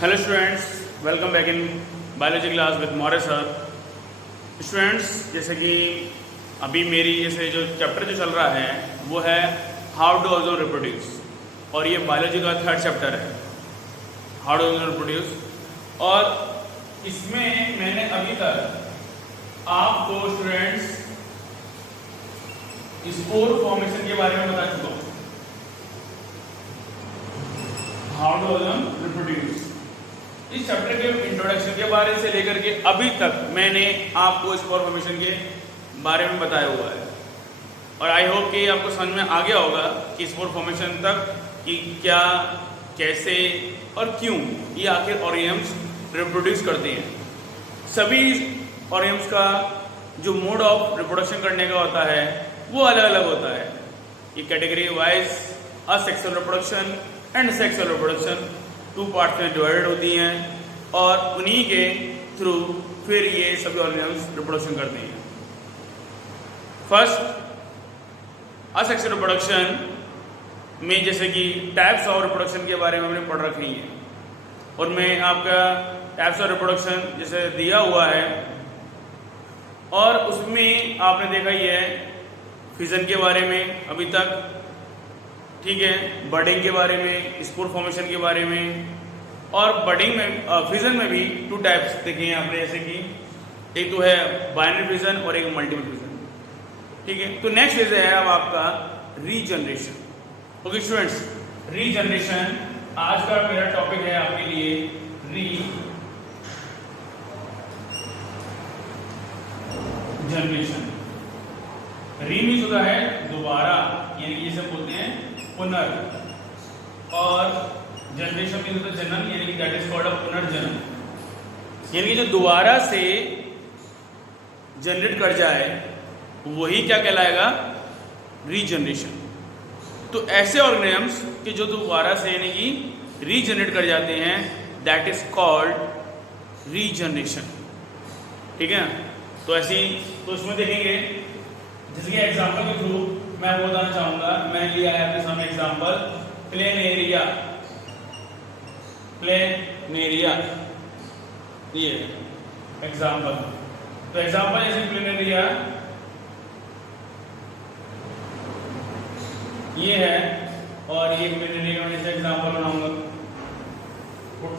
Hello students, welcome back in biology class with Maurya sir. Students, जैसे कि अभी मेरी जैसे जो चैप्टर जो चल रहा है वो है हाउ डू ओजोन रिप्रोड्यूस, और ये बायोलॉजी का थर्ड चैप्टर है, हाउ डू ओजोन रिप्रोड्यूस। और इसमें मैंने अभी तक आपको स्टूडेंट्स स्पोर फॉर्मेशन के बारे में बता चुका हूँ, हाउ डू ओजोन रिप्रोड्यूस। इस चैप्टर के इंट्रोडक्शन के बारे से लेकर के अभी तक मैंने आपको स्पोर फॉर्मेशन के बारे में बताया हुआ है, और आई होप कि आपको समझ में आ गया होगा कि स्पोर फॉर्मेशन तक कि क्या, कैसे और क्यों ये आखिर ऑर्गेनिजम्स रिप्रोड्यूस करते हैं। सभी ऑर्गेनिजम्स का जो मोड ऑफ रिप्रोडक्शन करने का होता है वो अलग अलग होता है। ये category wise asexual reproduction and sexual reproduction two part में डिवाइडेड होती हैं, और उन्हीं के थ्रू फिर ये सभी ऑर्गेनिजम्स रिप्रोडक्शन करते हैं। फर्स्ट असेक्सुअल रिप्रोडक्शन में जैसे कि टाइप्स ऑफ रिप्रोडक्शन के बारे में हमने पढ़ रखी है, और मैं आपका टाइप्स ऑफ रिप्रोडक्शन जैसे दिया हुआ है, और उसमें आपने देखा ही है फिजन के बारे में अभी तक, ठीक है, बडिंग के बारे में, स्पोर फॉर्मेशन के बारे में, और बडिंग में फिजन में भी टू टाइप्स देखे हैं आपने, जैसे कि एक तो है बाइनरी फिजन और एक मल्टीपल फिजन, ठीक है। तो नेक्स्ट फेज है अब आपका रीजनरेशन। ओके स्टूडेंट्स, रीजनरेशन आज का मेरा टॉपिक है आपके लिए, रीजनरेशन। री मीन्स होता है दोबारा, यानी जिसे बोलते हैं पुनर्, और जनरेशन मीन्स होता है जन्म, यानी कि दैट इज कॉल्ड अ पुनर्जन्म, यानी कि जो दोबारा से जनरेट कर जाए वही क्या कहलाएगा, रीजनरेशन। तो ऐसे ऑर्गेनिजम्स कि जो दोबारा से यानी कि रीजनरेट कर जाते हैं दैट इज कॉल्ड रीजनरेशन, ठीक है। तो ऐसी तो इसमें देखेंगे, जैसे कि एग्जाम्पल के थ्रू मैं वो बताना चाहूंगा। मैं लिया है आपके सामने एग्जाम्पल प्लेनेरिया, प्लेनेरिया ये एग्जाम्पल। तो एग्जाम्पल जैसे प्लेनेरिया ये है, और ये प्लेनेरिया का जैसे एग्जाम्पल बनाऊंगा,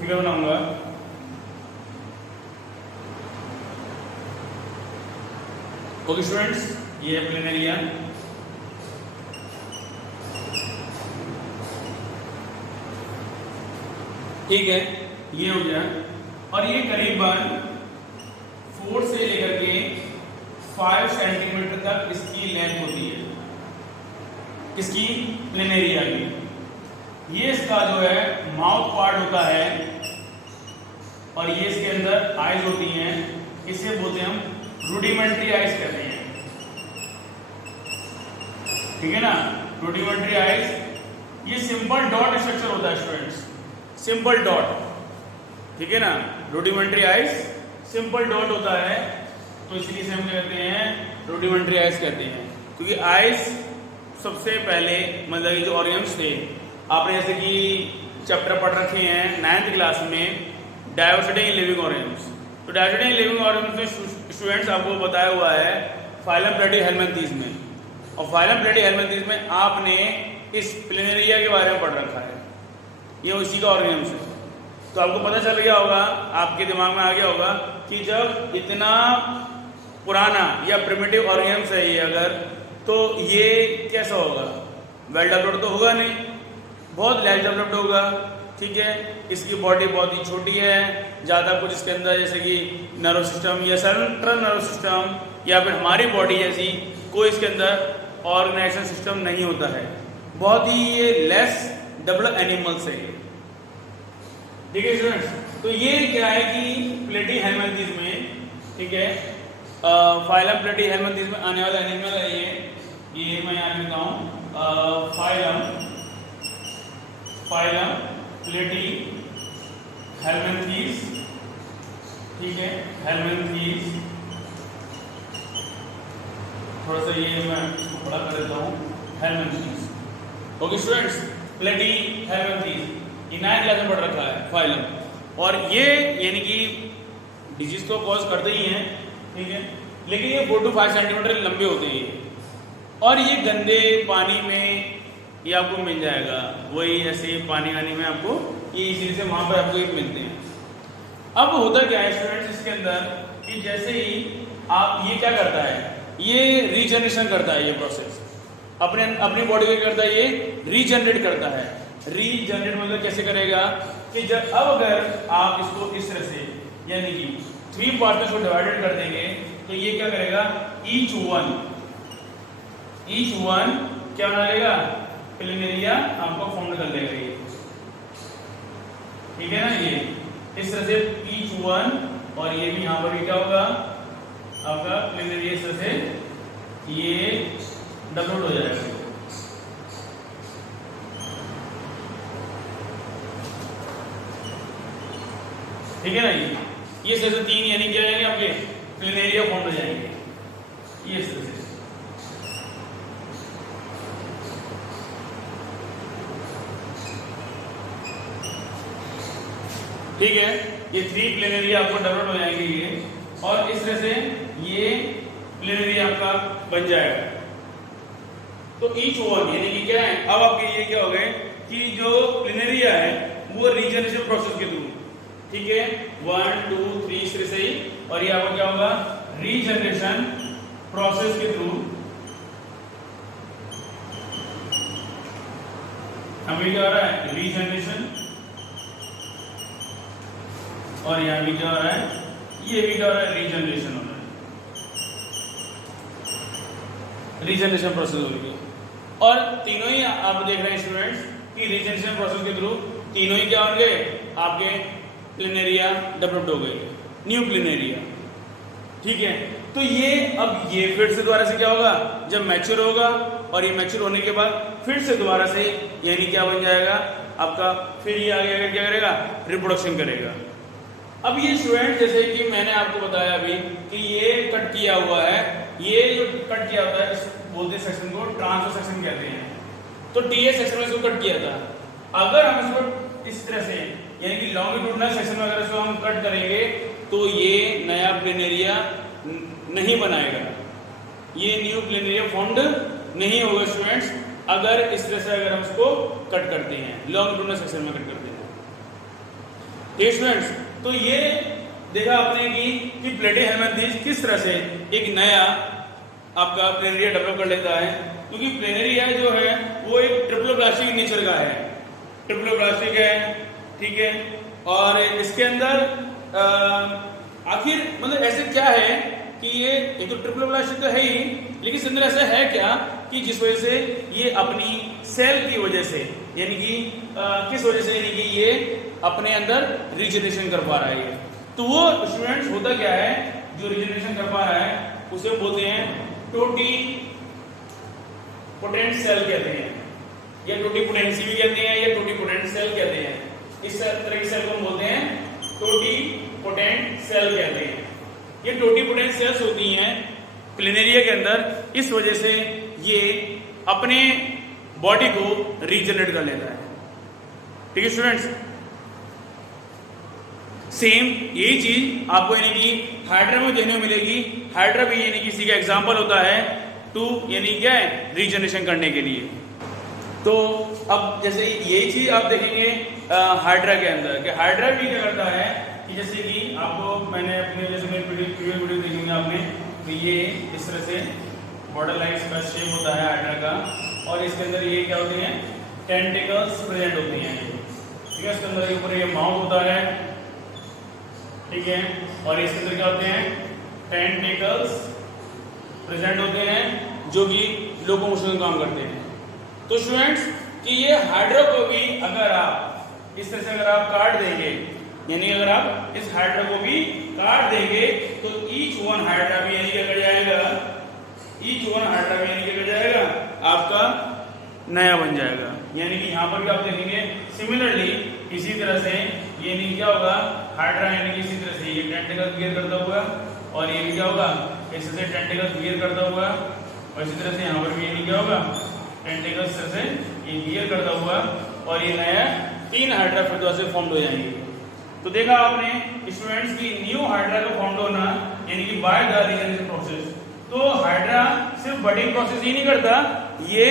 फिगर बनाऊंगा। ओके स्टूडेंट्स, ये है प्लेनेरिया, ठीक है, ये हो गया। और ये करीबन 4 से लेकर के 5 सेंटीमीटर तक इसकी लेंथ होती है, किसकी, प्लेनेरिया की। ये इसका जो है माउथ पार्ट होता है, और ये इसके अंदर आइज होती हैं, इसे बोलते हैं हम रूडिमेंट्री आइज कहते हैं, ठीक है ना, रूडिमेंट्री आइज। ये सिंपल डॉट स्ट्रक्चर होता है स्टूडेंट्स, सिंपल डॉट, ठीक है ना, रूडिमेंट्री आइज सिंपल डॉट होता है, तो इसलिए से हम कहते हैं रूडिमेंट्री आइज कहते हैं, क्योंकि आइज सबसे पहले मतलब ये जो ऑर्गेनिजम्स थे, आपने जैसे कि चैप्टर पढ़ रखे हैं 9th क्लास में डाइवर्सिटी इन लिविंग ऑर्गेनिजम्स। तो डाइवर्सिटी इन लिविंग ऑर्गेनिजम्स में स्टूडेंट्स आपको बताया हुआ है फाइलम प्लेटीहेल्मिन्थीज में, और फाइलम प्लेटीहेल्मिन्थीज में आपने इस प्लेनेरिया के बारे में पढ़ रखा है, ये उसी का ऑर्गेनिजम्स है। तो आपको पता चल गया होगा, आपके दिमाग में आ गया होगा कि जब इतना पुराना या प्रिमिटिव ऑर्गेनिजम्स है ये, अगर तो ये कैसा होगा, वेल डेवलप्ड तो होगा नहीं, बहुत लेस डेवलप्ड होगा, ठीक है। इसकी बॉडी बहुत ही छोटी है, ज़्यादा कुछ इसके अंदर जैसे कि नर्व सिस्टम या सेंट्रल नर्व सिस्टम या फिर हमारी बॉडी जैसी कोई इसके अंदर ऑर्गेनाइजेशन सिस्टम नहीं होता है, बहुत ही ये लेस डेवलप्ड एनिमल्स है ये, ठीक है स्टूडेंट्स। तो ये क्या है कि प्लेटीहेल्मिन्थीज में, ठीक है, फाइलम प्लेटीहेल्मिन्थीज में आने वाला एनिमल है ये मैं यहाँ लिखता हूँ फाइलम प्लेटीहेल्मिन्थीज, ठीक है, हेल्मिन्थीज। थोड़ा सा ये मैं इसको बड़ा कर देता हूँ, हेल्मिन्थीज। ओके स्टूडेंट्स, प्लेटीहेल्मिन्थीज ये 9th क्लास में पढ़ रखा है फाइलम, और ये यानी कि डिजीज को कॉज करते ही हैं, ठीक है, लेकिन ये 4 to 5 सेंटीमीटर लंबे होते हैं और ये गंदे पानी में ये आपको मिल जाएगा, वही ऐसे पानी वानी में आपको ये इसी से वहाँ पर आपको ये मिलते हैं। अब होता क्या है स्टूडेंट्स इसके अंदर कि जैसे ही आप ये क्या करता है, ये रीजनरेशन करता है, ये प्रोसेस अपनी बॉडी को करता है, ये रीजनरेट करता है। रीजनरेट मतलब कैसे करेगा कि जब अब अगर आप इसको इस तरह से यानी कि 3 पार्ट में इसको डिवाइडेड कर देंगे तो ये क्या करेगा, ईच वन क्या बना लेगा, प्लिनेरिया आपको फॉर्म कर लेगा ये, ठीक है ना, ये इस तरह से ईच वन, और ये भी यहाँ पर भी क्या होगा आपका प्लिनेरिया, इस तरह से ये डबल हो जाएगा। ठीक है ना, ये इस तरह से 3 यानी क्या जाएंगे आपके प्लिनेरिया फॉर्म हो जाएंगे, ये इस तरह से। ठीक है, ये 3 प्लिनेरिया आपको डेवलप हो जाएंगे ये, और इस तरह से ये प्लिनेरिया आपका बन जाएगा। तो ईच वन यानी कि क्या है, अब आपके ये क्या हो गए कि जो प्लिनेरिया है वो रीजनरेशन प्रोसेस के थ्रू, ठीक है, 1 2 3 इस तरह से ही, और ये आपका क्या होगा रीजनरेशन प्रोसेस के थ्रू हमें क्या हो रहा है रीजनरेशन, और यहां भी क्या हो रहा है, ये भी क्या हो रहा है रीजनरेशन हो रहा है, रीजनरेशन प्रोसेस हो रही है। और तीनों ही आप देख रहे हैं स्टूडेंट्स कि रीजनरेशन प्रोसेस के थ्रू तीनों ही क्या होंगे आपके प्लिनेरिया डेवलप्ड हो गए, न्यू प्लिनेरिया, ठीक है। तो ये अब ये फिर से दोबारा से क्या होगा, जब मैच्योर होगा, और ये मैच्योर होने के बाद फिर से दोबारा से यानी क्या बन जाएगा आपका, फिर ये आगे क्या करेगा रिप्रोडक्शन करेगा। अब ये स्टूडेंट जैसे कि मैंने आपको बताया अभी कि ये कट किया हुआ है, ये जो कट किया होता है इस बोलते हैं सेक्शन को ट्रांसफर सेक्शन कहते हैं। तो टीए सेक्शन में इसको कट किया था, अगर हम इसको इस तरह से यानी कि लॉन्गिट्यूडनल सेक्शन में अगर इसको हम कट करेंगे तो ये नया प्लिनेरिया नहीं बनाएगा, ये न्यू प्लिनेरिया फॉर्म्ड नहीं होगा स्टूडेंट्स, अगर इस तरह से अगर हम इसको कट करते हैं, लॉन्गिट्यूडनल सेक्शन में कट करते हैं। ठीक स्टूडेंट्स, तो ये देखा आपने कि प्लेटिहेल्मिन्थेस किस तरह से एक नया आपका प्लिनेरिया डेवलप कर लेता है, क्योंकि प्लिनेरिया जो है वो एक ट्रिप्लोब्लास्टिक नेचर का है, ट्रिप्लोब्लास्टिक है, ठीक है। और इसके अंदर आखिर मतलब ऐसे क्या है कि ये तो ट्रिप्लोब्लास्टिक तो है ही, लेकिन इसके अंदर ऐसा है क्या कि जिस वजह से ये अपनी सेल की वजह से यानी कि किस वजह से यानी कि ये अपने अंदर रीजनरेशन कर पा रहा है। तो वो स्टूडेंट्स होता क्या है जो रीजनरेशन कर पा रहा है उसे बोलते हैं टोटी पोटेंट सेल कहते हैं, या टोटी पोटेंसी भी कहते हैं, या टोटी पोटेंट सेल कहते हैं। इस तरह की सेल को हम बोलते हैं टोटी पोटेंट सेल कहते हैं। ये टोटी पोटेंट सेल्स होती हैं प्लिनेरिया के अंदर, इस वजह से ये अपने बॉडी को रीजनरेट कर लेता है। ठीक है स्टूडेंट्स, सेम यही चीज आपको यानी कि हाइड्रा में देखने को मिलेगी। हाइड्रा भी यानी किसी का एग्जांपल होता है टू यानी क्या है रीजनरेशन करने के लिए। तो अब जैसे यही चीज आप देखेंगे हाइड्रा के अंदर कि हाइड्रा भी क्या करता है कि जैसे कि आपको मैंने अपने जैसे मेरे प्रीवियस वीडियो देखेंगे आपने, तो ये इस तरह से बॉर्डर लाइन्स का शेप होता है हाइड्रा का, और इसके अंदर ये क्या होते हैं टेंटिकल्स प्रेजेंट होती हैं। ठीक है, इसके अंदर ऊपर ये माउथ होता है, ठीक है, और इसके अंदर क्या होते हैं टेंटिकल्स प्रेजेंट होते हैं जो कि लोकोमोशन का काम करते हैं। तो स्टूडेंट्स कि ये हाइड्रा को भी अगर आप इस तरह से अगर आप काट देंगे, यानी अगर आप इस हाइड्रा को भी काट देंगे तो ईच वन हाइड्रा भी यानी क्या कर जाएगा, ईच वन हाइड्रा भी यानी क्या कर जाएगा आपका नया बन जाएगा। यानी कि यहाँ पर भी आप देखेंगे सिमिलरली इसी तरह से ये नहीं क्या होगा हाइड्रा यानी कि इसी तरह से ये टेंटिकल बिहेव करता हुआ, और ये भी क्या होगा इस तरह से टेंटिकल बिहेव करता हुआ, और इसी तरह से यहाँ पर भी ये नहीं क्या होगा टेंटिकल से ये बिहेव करता हुआ, और ये नया 3 हाइड्रा फिर से फॉर्म हो जाएंगे। तो देखा आपने स्टूडेंट्स की न्यू हाइड्रा का फाउंड होना यानी कि बाय द रीजनरेशन प्रोसेस। तो हाइड्रा सिर्फ बडिंग प्रोसेस ही नहीं करता, ये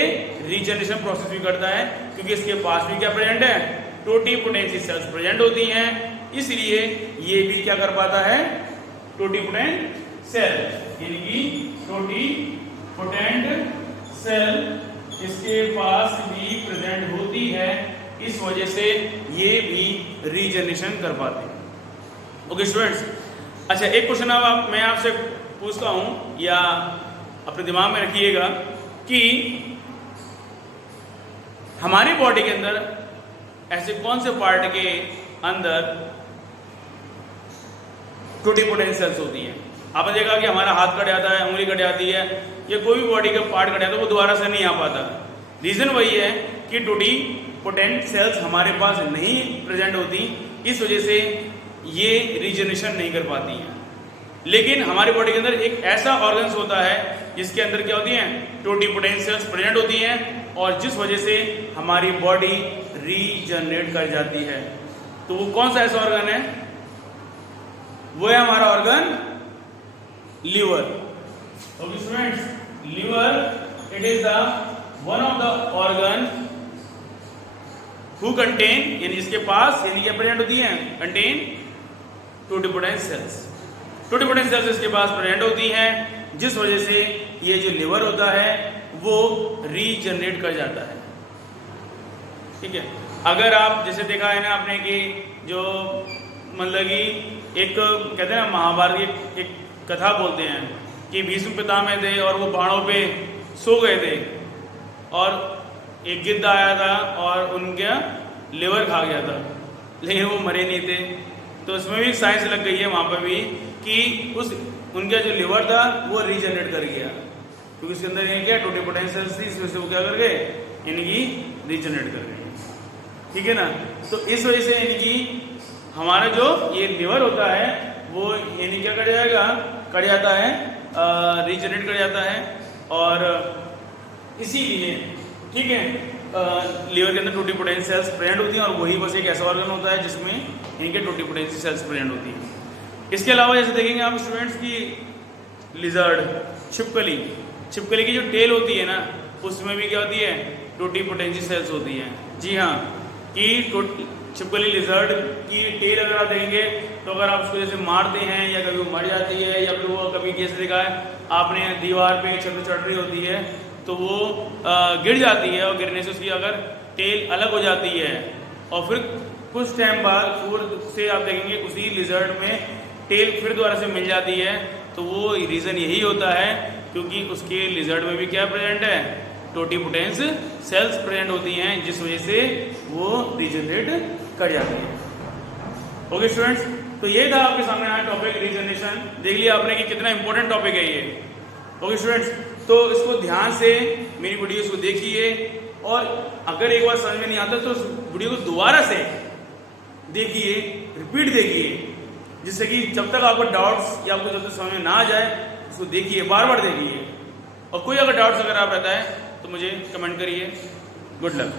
रीजनरेशन प्रोसेस भी करता है, क्योंकि इसके पास भी क्या प्रेजेंट है, टोटिपोटेंट सेल्स प्रेजेंट होती हैं, इसलिए ये भी क्या कर पाता है, टोटिपोटेंट सेल यानी कि टोटिपोटेंट सेल इसके पास भी प्रेजेंट होती है, इस वजह से ये भी रीजनरेशन कर पाते हैं। ओके स्टूडेंट्स, अच्छा एक क्वेश्चन अब मैं आपसे पूछता हूं, या अपने दिमाग में रखिएगा कि हमारी बॉडी के अंदर ऐसे कौन से पार्ट के अंदर टोटिपोटेंट सेल्स होती हैं। आपने देखा कि हमारा हाथ कट जाता है, उंगली कट जाती है, या कोई भी बॉडी का पार्ट कट जाता है, वो दोबारा से नहीं आ पाता। रीजन वही है कि टोटिपोटेंट सेल्स हमारे पास नहीं प्रेजेंट होती, इस वजह से ये रीजनरेशन नहीं कर पाती हैं। लेकिन हमारी बॉडी के अंदर एक ऐसा ऑर्गन्स होता है जिसके अंदर क्या होती हैं, टोटिपोटेंट सेल्स प्रेजेंट होती हैं, और जिस वजह से हमारी बॉडी रीजनरेट कर जाती है। तो वो कौन सा ऐसा ऑर्गन है, वो है हमारा ऑर्गन लिवर। तो students, liver it is the one of the organ who contain, यानी इसके पास यानी क्या प्रेजेंट होती हैं, contain totipotent cells. Totipotent cells इसके पास प्रेजेंट होती हैं, जिस वजह से ये जो लिवर होता है वो रीजनरेट कर जाता है। ठीक है, अगर आप जैसे देखा है ना आपने कि जो मतलब कि एक कहते हैं ना महाभारत की एक कथा बोलते हैं कि भीष्म पितामह थे और वो पहाड़ों पे सो गए थे, और एक गिद्ध आया था और उनका लिवर खा गया था, लेकिन वो मरे नहीं थे। तो इसमें भी साइंस लग गई है वहाँ पर भी कि उस उनका जो लिवर था वो रीजनरेट कर गया, क्योंकि उसके अंदर ये क्या टोटिपोटेंट सेल्स थी, इस वजह से वो क्या कर गए, यानी कि रीजनरेट कर गए। ठीक है ना, तो इस वजह से यानी कि हमारा जो ये लिवर होता है वो यानी क्या कर जाएगा, कर जाता है, रीजनरेट कर जाता है, और इसीलिए ठीक है लिवर के अंदर टोटिपोटेंट सेल्स प्रेजेंट होती हैं, और वही बस एक ऐसा ऑर्गन होता है जिसमें इनके टोटिपोटेंट सेल्स प्रेजेंट होती हैं। इसके अलावा जैसे देखेंगे आप स्टूडेंट्स की लिजर्ड, छिपकली की जो टेल होती है ना, उसमें भी क्या होती है, टोटिपोटेंट सेल्स होती हैं। जी हाँ, कि छिपकली लिजर्ड की टेल अगर आप देखेंगे तो अगर आप उसको जैसे मारते हैं या कभी वो मर जाती है, या फिर वो कभी कैसे देखा है आपने दीवार पे छत चढ़ रही होती है तो वो गिर जाती है, और गिरने से उसकी अगर टेल अलग हो जाती है, और फिर कुछ टाइम बाद फिर से आप देखेंगे उसी लिजर्ड में टेल फिर दोबारा से मिल जाती है। तो वो रीज़न यही होता है क्योंकि उसके लिजर्ड में भी क्या प्रेजेंट है, टोटिपोटेंट सेल्स प्रेजेंट होती हैं, जिस वजह से वो रीजनरेट कर जाती है। ओके स्टूडेंट्स, तो ये था आपके सामने आया टॉपिक रीजनरेशन। देख लिया आपने कि कितना इंपॉर्टेंट टॉपिक है ये। ओके स्टूडेंट्स, तो इसको ध्यान से मेरी वीडियोस को देखिए, और अगर एक बार समझ में नहीं आता तो उस वीडियो को दोबारा से देखिए, रिपीट देखिए, जिससे कि जब तक आपको डाउट्स या आपको जब तक समझ में ना आ जाए उसको देखिए, बार बार देखिए। और कोई अगर डाउट्स अगर आप रहता है तो मुझे कमेंट करिए। Good luck.